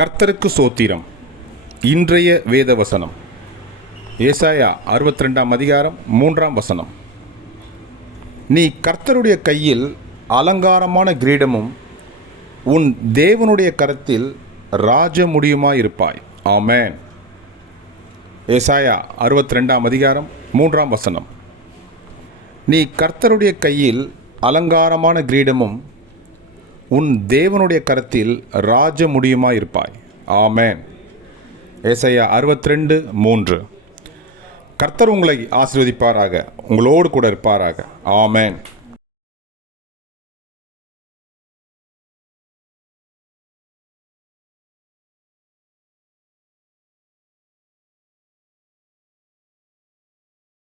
கர்த்தருக்கு சோத்திரம். இன்றைய வேத வசனம் ஏசாயா 62 அதிகாரம் 3 நீ கர்த்தருடைய கையில் அலங்காரமான கிரீடமும் உன் தேவனுடைய கரத்தில் ராஜமுடியுமாயிருப்பாய். ஆமென். ஏசாயா 62 அதிகாரம் 3 நீ கர்த்தருடைய கையில் அலங்காரமான கிரீடமும் உன் தேவனுடைய கரத்தில் ராஜமுடியுமாயிருப்பாய். ஆமென். ஏசாயா 62:3. கர்த்தர் உங்களை ஆசீர்வதிப்பாராக, உங்களோடு கூட இருப்பாராக. ஆமென்.